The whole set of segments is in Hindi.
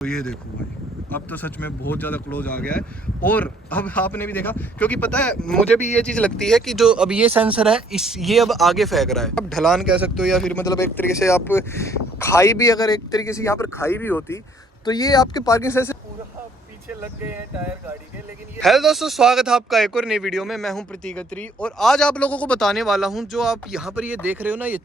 तो ये देखो भाई, अब तो सच में बहुत ज़्यादा क्लोज आ गया है। और अब आपने भी देखा, क्योंकि पता है मुझे भी ये चीज़ लगती है कि जो अब ये सेंसर है ये अब आगे फेंक रहा है। अब ढलान कह सकते हो या फिर मतलब एक तरीके से आप खाई भी, अगर एक तरीके से यहाँ पर खाई भी होती तो ये आपके पार्किंग सेंसर पूरा पीछे लग गए हैं टायर गाड़ी के। लेकिन ये हेलो दोस्तों, स्वागत है आपका एक और नई वीडियो में। मैं हूँ प्रतीक अत्री और आज आप लोगों को बताने वाला हूँ, जो आप यहाँ पर ये देख रहे हो ना, ये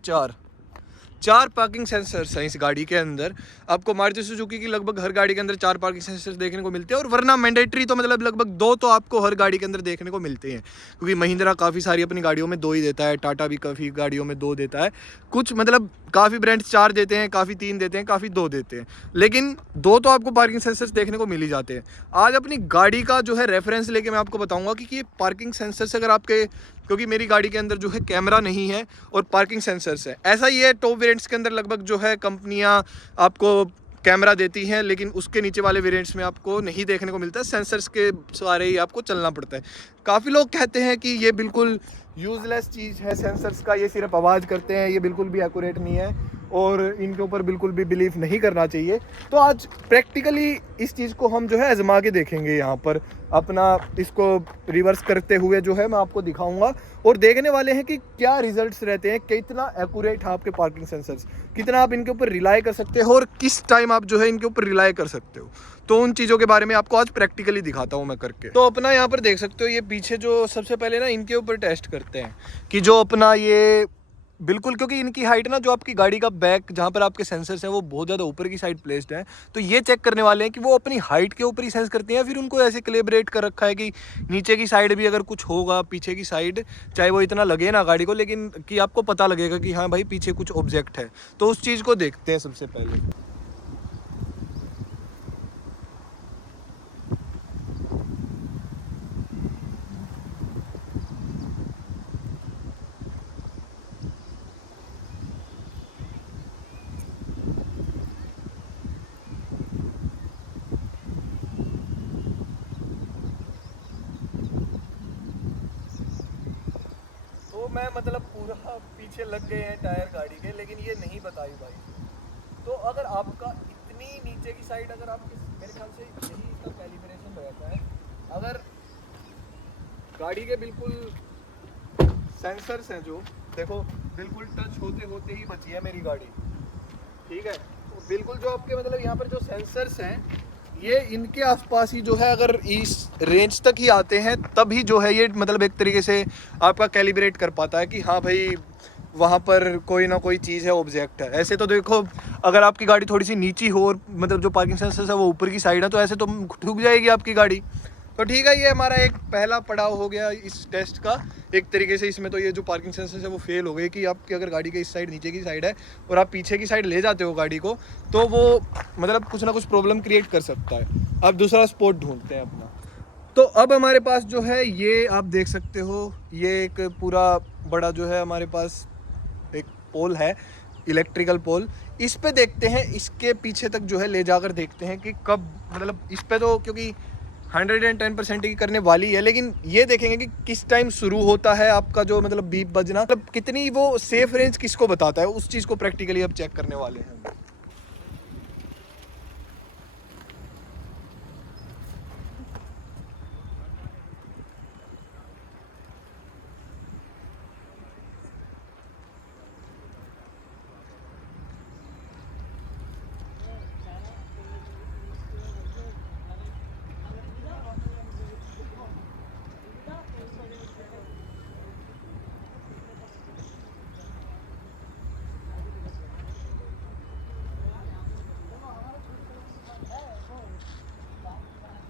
चार पार्किंग सेंसर्स हैं इस गाड़ी के अंदर। आपको मारुति सुजुकी की लगभग हर गाड़ी के अंदर 4 पार्किंग सेंसर्स देखने को मिलते हैं, और वरना मैंडेटरी तो मतलब लगभग 2 तो आपको हर गाड़ी के अंदर देखने को मिलते हैं, क्योंकि महिंद्रा काफ़ी सारी अपनी गाड़ियों में 2 ही देता है, टाटा भी काफ़ी गाड़ियों में 2 देता है, कुछ मतलब काफ़ी ब्रांड्स 4 देते हैं, काफ़ी 3 देते हैं, काफ़ी 2 देते हैं, लेकिन 2 तो आपको पार्किंग सेंसर्स देखने को मिल ही जाते हैं। आज अपनी गाड़ी का जो है रेफरेंस लेके मैं आपको बताऊंगा कि ये पार्किंग सेंसर्स अगर आपके, क्योंकि मेरी गाड़ी के अंदर जो है कैमरा नहीं है और पार्किंग सेंसर्स है। ऐसा ही है, टॉप वेरिएंट्स के अंदर लगभग जो है कंपनियां आपको कैमरा देती हैं, लेकिन उसके नीचे वाले वेरिएंट्स में आपको नहीं देखने को मिलता है, सेंसर्स के सहारे ही आपको चलना पड़ता है। काफ़ी लोग कहते हैं कि ये बिल्कुल यूज़लेस चीज़ है सेंसर्स का, ये सिर्फ आवाज़ करते हैं, ये बिल्कुल भी एक्यूरेट नहीं है और इनके ऊपर बिल्कुल भी बिलीव नहीं करना चाहिए। तो आज प्रैक्टिकली इस चीज़ को हम जो है आजमा के देखेंगे, यहाँ पर अपना इसको रिवर्स करते हुए जो है मैं आपको दिखाऊंगा और देखने वाले हैं कि क्या रिजल्ट्स रहते हैं, कितना एक्यूरेट है आपके पार्किंग सेंसर्स, कितना आप इनके ऊपर रिलाई कर सकते हो और किस टाइम आप जो है इनके ऊपर रिलाई कर सकते हो। तो उन चीज़ों के बारे में आपको आज प्रैक्टिकली दिखाता हूँ मैं करके। तो अपना यहाँ पर देख सकते हो, ये पीछे जो सबसे पहले ना इनके ऊपर टेस्ट करते हैं कि जो अपना ये बिल्कुल, क्योंकि इनकी हाइट ना, जो आपकी गाड़ी का बैक जहाँ पर आपके सेंसर्स हैं वो बहुत ज़्यादा ऊपर की साइड प्लेस्ड है, तो ये चेक करने वाले हैं कि वो अपनी हाइट के ऊपर ही सेंस करते हैं, फिर उनको ऐसे कैलिब्रेट कर रखा है कि नीचे की साइड भी अगर कुछ होगा, पीछे की साइड चाहे वो इतना लगे ना गाड़ी को, लेकिन कि आपको पता लगेगा कि हाँ भाई पीछे कुछ ऑब्जेक्ट है। तो उस चीज़ को देखते हैं सबसे पहले। तो मैं मतलब पूरा पीछे लग गए हैं टायर गाड़ी के, लेकिन ये नहीं बताई भाई। तो अगर आपका इतनी नीचे की साइड, अगर आप मेरे ख्याल से यही इसका कैलिब्रेशन रहता है, अगर गाड़ी के बिल्कुल सेंसर्स हैं जो देखो बिल्कुल टच होते होते ही बची है मेरी गाड़ी, ठीक है। तो बिल्कुल जो आपके मतलब यहाँ पर जो सेंसर्स हैं ये इनके आसपास ही जो है, अगर इस रेंज तक ही आते हैं तभी जो है ये मतलब एक तरीके से आपका कैलिब्रेट कर पाता है कि हाँ भाई वहाँ पर कोई ना कोई चीज़ है, ऑब्जेक्ट है। ऐसे तो देखो अगर आपकी गाड़ी थोड़ी सी नीची हो और मतलब जो पार्किंग सेंसर्स है वो ऊपर की साइड है, तो ऐसे तो ठुक जाएगी आपकी गाड़ी। तो ठीक है, ये हमारा एक पहला पड़ाव हो गया इस टेस्ट का एक तरीके से। इसमें तो ये जो पार्किंग सेंसर्स है वो फेल हो गए कि आपकी अगर गाड़ी के इस साइड नीचे की साइड है और आप पीछे की साइड ले जाते हो गाड़ी को, तो वो मतलब कुछ ना कुछ प्रॉब्लम क्रिएट कर सकता है। अब दूसरा स्पॉट ढूंढते हैं अपना। तो अब हमारे पास जो है ये आप देख सकते हो, ये एक पूरा बड़ा जो है हमारे पास एक पोल है, इलेक्ट्रिकल पोल। इस पे देखते हैं, इसके पीछे तक जो है ले जाकर देखते हैं कि कब मतलब इस पे तो क्योंकि 110% की करने वाली है, लेकिन ये देखेंगे कि किस टाइम शुरू होता है आपका जो मतलब बीप बजना, मतलब कितनी वो सेफ रेंज किसको बताता है, उस चीज़ को प्रैक्टिकली अब चेक करने वाले हैं।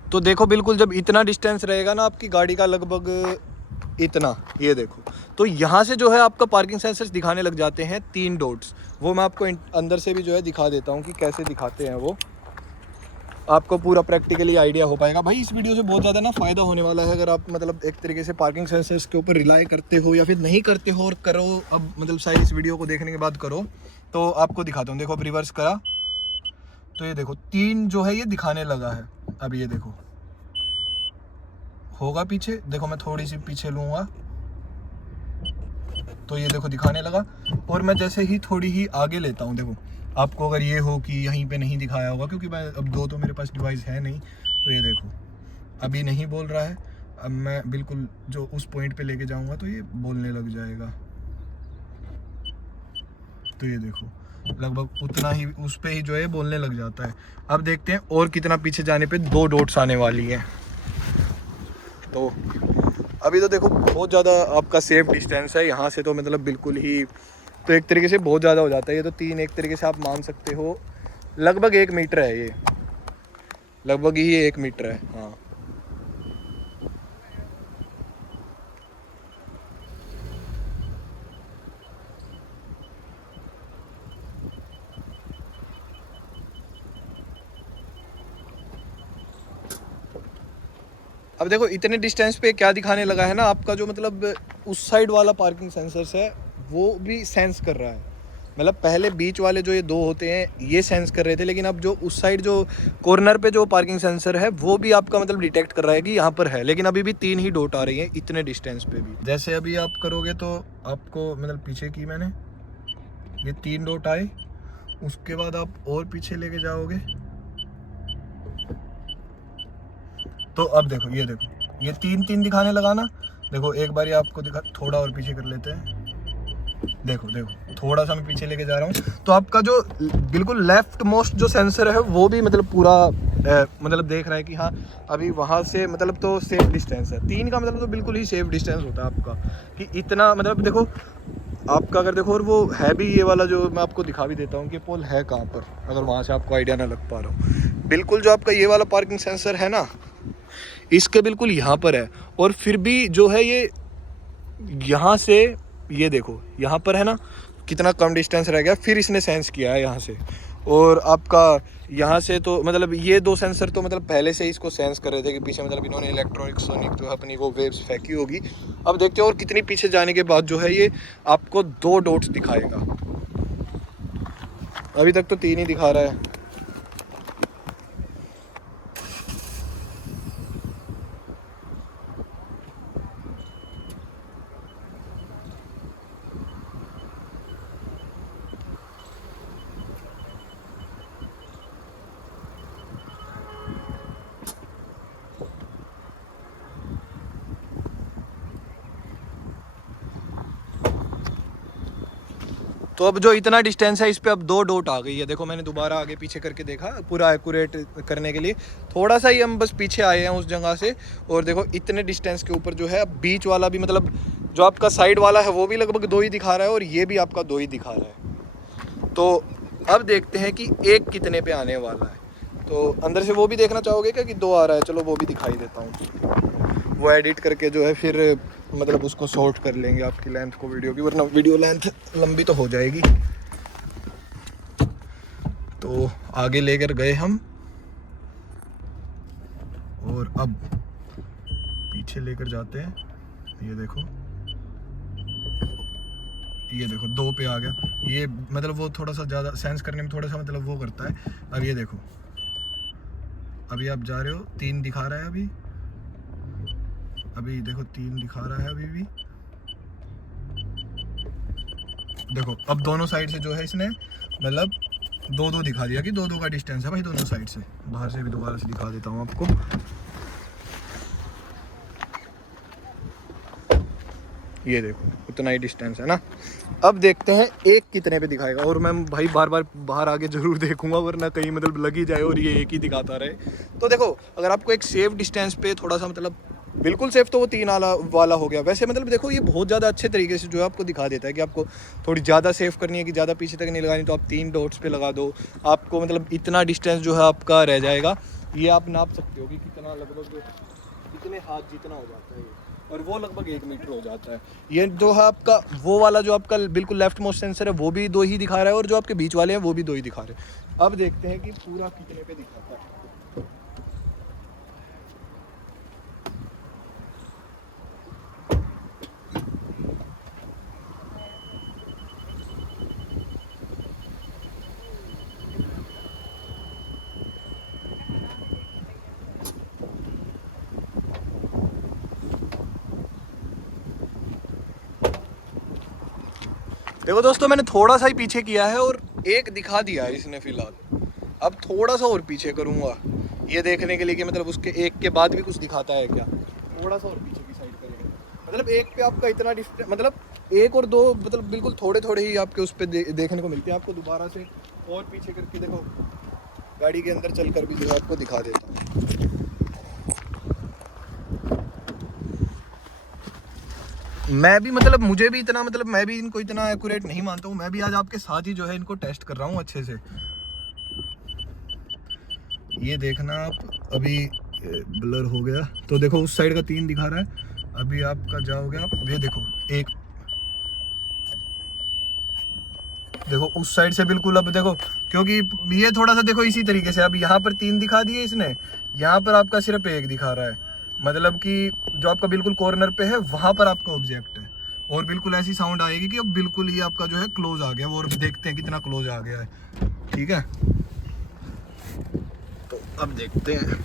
तो देखो बिल्कुल जब इतना डिस्टेंस रहेगा ना आपकी गाड़ी का, लगभग इतना, ये देखो, तो यहाँ से जो है आपका पार्किंग सेंसर्स दिखाने लग जाते हैं 3 डॉट्स। वो मैं आपको अंदर से भी जो है दिखा देता हूँ कि कैसे दिखाते हैं वो, आपको पूरा प्रैक्टिकली आइडिया हो पाएगा। भाई इस वीडियो से बहुत ज़्यादा ना फ़ायदा होने वाला है, अगर आप मतलब एक तरीके से पार्किंग सेंसर्स के ऊपर रिलाई करते हो या फिर नहीं करते हो और करो, अब मतलब शायद इस वीडियो को देखने के बाद करो। तो आपको दिखाता हूँ, देखो अब रिवर्स करा तो ये देखो 3 जो है ये दिखाने लगा है। अब ये देखो होगा पीछे, देखो मैं थोड़ी सी पीछे लूँगा तो ये देखो दिखाने लगा, और मैं जैसे ही थोड़ी ही आगे लेता हूँ देखो आपको अगर ये हो कि यहीं पे नहीं दिखाया होगा, क्योंकि मैं अब दो तो मेरे पास डिवाइस है नहीं, तो ये देखो अभी नहीं बोल रहा है। अब मैं बिल्कुल जो उस पॉइंट पे लेके जाऊंगा तो ये बोलने लग जाएगा। तो ये देखो लगभग उतना ही उस पे ही जो है बोलने लग जाता है। अब देखते हैं और कितना पीछे जाने पे 2 डॉट्स आने वाली हैं। तो अभी तो देखो बहुत ज़्यादा आपका सेफ डिस्टेंस है यहाँ से, तो मतलब बिल्कुल ही, तो एक तरीके से बहुत ज़्यादा हो जाता है ये तो 3, एक तरीके से आप मान सकते हो लगभग 1 मीटर है ये, लगभग ही 1 मीटर है। हाँ अब देखो इतने डिस्टेंस पे क्या दिखाने लगा है ना, आपका जो मतलब उस साइड वाला पार्किंग सेंसर्स है वो भी सेंस कर रहा है। मतलब पहले बीच वाले जो ये 2 होते हैं ये सेंस कर रहे थे, लेकिन अब जो उस साइड जो कॉर्नर पे जो पार्किंग सेंसर है वो भी आपका मतलब डिटेक्ट कर रहा है कि यहाँ पर है, लेकिन अभी भी 3 ही डॉट आ रही हैं इतने डिस्टेंस पे भी। जैसे अभी आप करोगे तो आपको मतलब पीछे की मैंने ये 3 डॉट आए, उसके बाद आप और पीछे लेके जाओगे तो अब देखो ये 3 दिखाने लगा ना। देखो एक बार आपको दिखा, थोड़ा और पीछे कर लेते हैं। देखो थोड़ा सा मैं पीछे लेके जा रहा हूँ तो आपका जो बिल्कुल लेफ्ट मोस्ट जो सेंसर है वो भी मतलब पूरा मतलब देख रहा है कि हाँ अभी वहाँ से मतलब तो सेफ डिस्टेंस है। 3 का मतलब तो बिल्कुल ही सेफ डिस्टेंस होता है आपका कि इतना मतलब देखो आपका अगर देखो, और वो है भी ये वाला जो मैं आपको दिखा भी देता हूँ कि पोल है कहाँ पर, अगर वहाँ से आपको आइडिया ना लग पा रहा हो। बिल्कुल जो आपका ये वाला पार्किंग सेंसर है ना इसके बिल्कुल यहाँ पर है, और फिर भी जो है ये यहाँ से ये देखो यहाँ पर है ना कितना कम डिस्टेंस रह गया, फिर इसने सेंस किया है यहाँ से। और आपका यहाँ से तो मतलब ये 2 सेंसर तो मतलब पहले से ही इसको सेंस कर रहे थे कि पीछे मतलब इन्होंने इलेक्ट्रॉनिक सोनिक जो अपनी वो वेव्स फेंकी होगी। अब देखते हो और कितनी पीछे जाने के बाद जो है ये आपको 2 डॉट्स दिखाएगा। अभी तक तो 3 ही दिखा रहा है। तो अब जो इतना डिस्टेंस है इस पे अब 2 डॉट आ गई है। देखो मैंने दोबारा आगे पीछे करके देखा पूरा एक्यूरेट करने के लिए, थोड़ा सा ही हम बस पीछे आए हैं उस जगह से। और देखो इतने डिस्टेंस के ऊपर जो है अब बीच वाला भी मतलब जो आपका साइड वाला है वो भी लगभग 2 ही दिखा रहा है, और ये भी आपका 2 ही दिखा रहा है। तो अब देखते हैं कि एक कितने पे आने वाला है। तो अंदर से वो भी देखना चाहोगे क्या कि 2 आ रहा है? चलो वो भी दिखाई देता हूँ, वो एडिट करके जो है फिर मतलब उसको शॉर्ट कर लेंगे आपकी लेंथ को वीडियो की, वरना वीडियो लेंथ लंबी तो हो जाएगी। तो आगे लेकर गए हम और अब पीछे लेकर जाते हैं। ये देखो 2 पे आ गया। ये मतलब वो थोड़ा सा ज़्यादा सेंस करने में थोड़ा सा मतलब वो करता है। अब ये देखो अभी आप जा रहे हो 3 दिखा रहा है अभी देखो 3 दिखा रहा है अभी भी। देखो अब दोनों साइड से जो है इसने मतलब 2 दिखा दिया कि 2 का डिस्टेंस है भाई दोनों साइड से। बाहर से भी दोबारा से दिखा देता हूँ आपको। ये देखो उतना ही डिस्टेंस है ना। अब देखते हैं एक कितने पे दिखाएगा, और मैं भाई बार बार बाहर आगे जरूर देखूंगा वरना कहीं मतलब लग ही जाए और ये एक ही दिखाता रहे। तो देखो अगर आपको एक सेफ डिस्टेंस पे थोड़ा सा मतलब बिल्कुल सेफ तो वो 3 वाला हो गया। वैसे मतलब देखो ये बहुत ज़्यादा अच्छे तरीके से जो है आपको दिखा देता है कि आपको थोड़ी ज़्यादा सेफ करनी है कि ज़्यादा पीछे तक नहीं लगानी, तो आप 3 डॉट्स पे लगा दो, आपको मतलब इतना डिस्टेंस जो है आपका रह जाएगा। ये आप नाप सकते हो कि कितना लगभग कितने हाथ जितना हो जाता है ये, और वो लगभग 1 मीटर हो जाता है। ये जो है आपका वो वाला जो आपका बिल्कुल लेफ्ट मोस्ट सेंसर है वो भी 2 ही दिखा रहा है, और जो आपके बीच वाले हैं वो भी 2 ही दिखा रहे हैं। अब देखते हैं कि पूरा कितने पे दिखाता है। देखो दोस्तों मैंने थोड़ा सा ही पीछे किया है और एक दिखा दिया है इसने फिलहाल। अब थोड़ा सा और पीछे करूँगा ये देखने के लिए कि मतलब उसके एक के बाद भी कुछ दिखाता है क्या। थोड़ा सा और पीछे की साइड करेंगे, मतलब एक पे आपका इतना डिस्टेंस, मतलब एक और दो मतलब बिल्कुल थोड़े थोड़े ही आपके उस पर देखने को मिलते हैं। आपको दोबारा से और पीछे करके देखो, गाड़ी के अंदर चलकर भी जो है आपको दिखा देता हूँ। मैं भी मतलब मुझे भी इतना मतलब मैं भी इनको इतना एक्यूरेट नहीं मानता हूँ। मैं भी आज आपके साथ ही जो है इनको टेस्ट कर रहा हूँ अच्छे से। ये देखना आप, अभी ब्लर हो गया तो देखो उस साइड का 3 दिखा रहा है। अभी आपका जाओगे आप, ये देखो एक, देखो उस साइड से बिल्कुल। अब देखो क्योंकि ये थोड़ा सा देखो इसी तरीके से, अब यहाँ पर 3 दिखा दिए इसने, यहाँ पर आपका सिर्फ 1 दिखा रहा है। मतलब कि जो आपका बिल्कुल कॉर्नर पे है वहां पर आपका ऑब्जेक्ट है, और बिल्कुल ऐसी साउंड आएगी कि अब बिल्कुल ही आपका जो है क्लोज आ गया। वो और देखते हैं कितना क्लोज आ गया है। ठीक है, तो अब देखते हैं।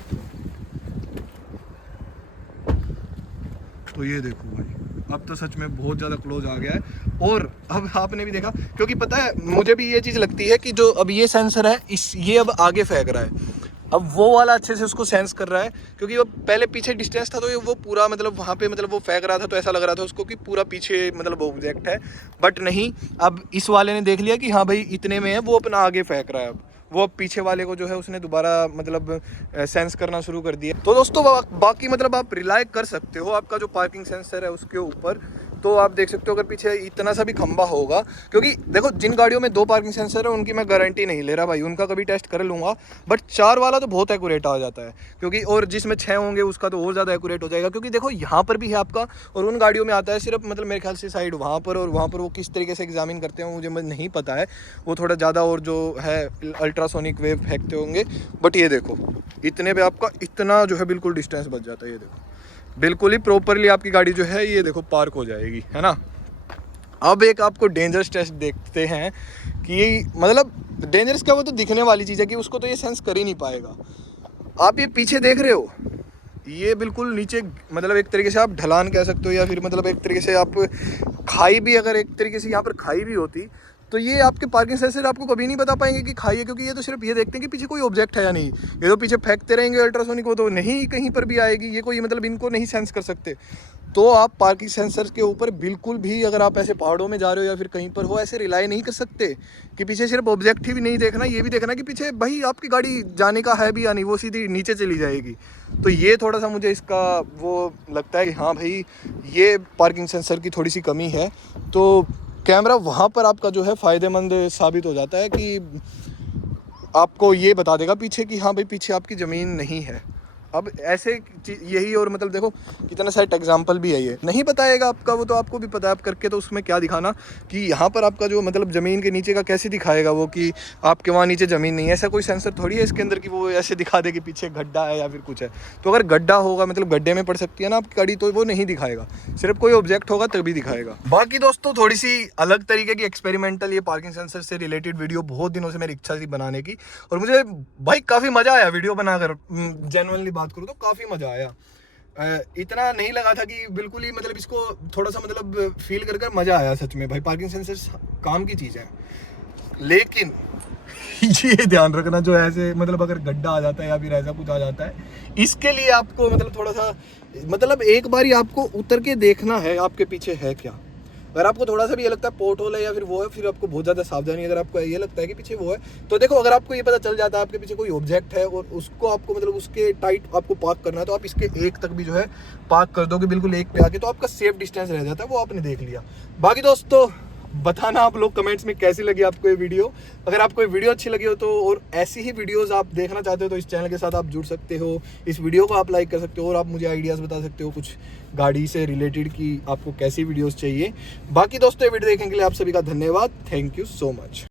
तो ये देखो भाई, अब तो सच में बहुत ज़्यादा क्लोज आ गया है। और अब आपने भी देखा, क्योंकि पता है मुझे भी ये चीज़ लगती है कि जो अब ये सेंसर है ये अब आगे फेंक रहा है। अब वो वाला अच्छे से उसको सेंस कर रहा है, क्योंकि वो पहले पीछे डिस्टेंस था तो ये वो पूरा मतलब वहाँ पे मतलब वो फेंक रहा था, तो ऐसा लग रहा था उसको कि पूरा पीछे मतलब ऑब्जेक्ट है। बट नहीं, अब इस वाले ने देख लिया कि हाँ भाई इतने में है, वो अपना आगे फेंक रहा है। अब वो पीछे वाले को जो है उसने दोबारा मतलब सेंस करना शुरू कर दिया। तो दोस्तों बाकी मतलब आप रिलाई कर सकते हो आपका जो पार्किंग सेंसर है उसके ऊपर। तो आप देख सकते हो अगर पीछे इतना सा भी खंबा होगा, क्योंकि देखो जिन गाड़ियों में 2 पार्किंग सेंसर है उनकी मैं गारंटी नहीं ले रहा भाई, उनका कभी टेस्ट कर लूँगा। बट 4 वाला तो बहुत एक्यूरेट आ जाता है, क्योंकि और जिसमें 6 होंगे उसका तो और ज़्यादा एक्यूरेट हो जाएगा। क्योंकि देखो यहाँ पर भी है आपका, और उन गाड़ियों में आता है सिर्फ मतलब मेरे ख्याल से साइड वहाँ पर, और वहाँ पर वो किस तरीके से एग्जामिन करते हैं मुझे नहीं पता है। वो थोड़ा ज़्यादा और जो है अल्ट्रासोनिक वेव फेंकते होंगे। बट ये देखो इतने पे आपका इतना जो है बिल्कुल डिस्टेंस बच जाता है। ये देखो बिल्कुल ही प्रॉपरली आपकी गाड़ी जो है ये देखो पार्क हो जाएगी, है ना। अब एक आपको डेंजरस टेस्ट देखते हैं कि मतलब डेंजरस क्या, वो तो दिखने वाली चीज़ है कि उसको तो ये सेंस कर ही नहीं पाएगा। आप ये पीछे देख रहे हो, ये बिल्कुल नीचे मतलब एक तरीके से आप ढलान कह सकते हो, या फिर मतलब एक तरीके से आप खाई भी, अगर एक तरीके से यहाँ पर खाई भी होती तो ये आपके पार्किंग सेंसर आपको कभी नहीं बता पाएंगे कि खाई है, क्योंकि ये तो सिर्फ ये देखते हैं कि पीछे कोई ऑब्जेक्ट है या नहीं। ये तो पीछे फेंकते रहेंगे अल्ट्रासोनिक, वो तो नहीं कहीं पर भी आएगी, ये कोई मतलब इनको नहीं सेंस कर सकते। तो आप पार्किंग सेंसर के ऊपर बिल्कुल भी अगर आप ऐसे पहाड़ों में जा रहे हो या फिर कहीं पर हो, ऐसे रिलाई नहीं कर सकते कि पीछे सिर्फ ऑब्जेक्ट ही भी नहीं देखना, ये भी देखना कि पीछे भाई आपकी गाड़ी जाने का है भी या नहीं, वो सीधी नीचे चली जाएगी। तो ये थोड़ा सा मुझे इसका वो लगता है कि हाँ भाई ये पार्किंग सेंसर की थोड़ी सी कमी है। तो कैमरा वहाँ पर आपका जो है फ़ायदेमंद साबित हो जाता है कि आपको ये बता देगा पीछे कि हाँ भाई पीछे आपकी ज़मीन नहीं है। अब ऐसे यही, और मतलब देखो कितना सेट एग्जांपल भी है, ये नहीं बताएगा आपका, वो तो आपको भी पता है, आप करके तो उसमें क्या दिखाना कि यहाँ पर आपका जो मतलब ज़मीन के नीचे का कैसे दिखाएगा वो कि आपके वहाँ नीचे ज़मीन नहीं है। ऐसा कोई सेंसर थोड़ी है इसके अंदर कि वो ऐसे दिखा दे कि पीछे गड्ढा है या फिर कुछ है। तो अगर गड्ढा होगा मतलब गड्ढे में पड़ सकती है ना आपकी गाड़ी, तो वो नहीं दिखाएगा, सिर्फ कोई ऑब्जेक्ट होगा तभी दिखाएगा। बाकी दोस्तों थोड़ी सी अलग तरीके की एक्सपेरिमेंटल ये पार्किंग सेंसर से रिलेटेड वीडियो बहुत दिनों से मेरी इच्छा थी बनाने की, और मुझे भाई काफ़ी मज़ा आया वीडियो बनाकर। जेन्युइनली बात करूँ तो काफ़ी मज़ा आया। इतना नहीं लगा था कि बिल्कुल ही मतलब इसको थोड़ा सा मतलब फील कर मज़ा आया सच में। भाई पार्किंग सेंसर्स काम की चीज़ है, लेकिन ये ध्यान रखना जो ऐसे मतलब अगर गड्ढा आ जाता है या फिर ऐसा कुछ आ जाता है, इसके लिए आपको मतलब थोड़ा सा मतलब एक बारी आपको उतर के देखना है आपके पीछे है क्या। अगर आपको थोड़ा सा भी ये लगता है पोर्ट होल है या फिर वो है, फिर आपको बहुत ज़्यादा सावधानी, अगर आपको ये लगता है कि पीछे वो है तो देखो, अगर आपको ये पता चल जाता है आपके पीछे कोई ऑब्जेक्ट है और उसको आपको मतलब उसके टाइट आपको पार्क करना है, तो आप इसके 1 तक भी जो है पार्क कर दोगे, बिल्कुल 1 पे आके, तो आपका सेफ डिस्टेंस रह जाता है, वो आपने देख लिया। बाकी दोस्तों बताना आप लोग कमेंट्स में कैसी लगी आपको ये वीडियो। अगर आपको ये वीडियो अच्छी लगी हो तो और ऐसी ही वीडियोस आप देखना चाहते हो तो इस चैनल के साथ आप जुड़ सकते हो, इस वीडियो को आप लाइक कर सकते हो, और आप मुझे आइडियाज़ बता सकते हो कुछ गाड़ी से रिलेटेड कि आपको कैसी वीडियोस चाहिए। बाकी दोस्तों ये वीडियो देखने के लिए आप सभी का धन्यवाद। Thank you so much.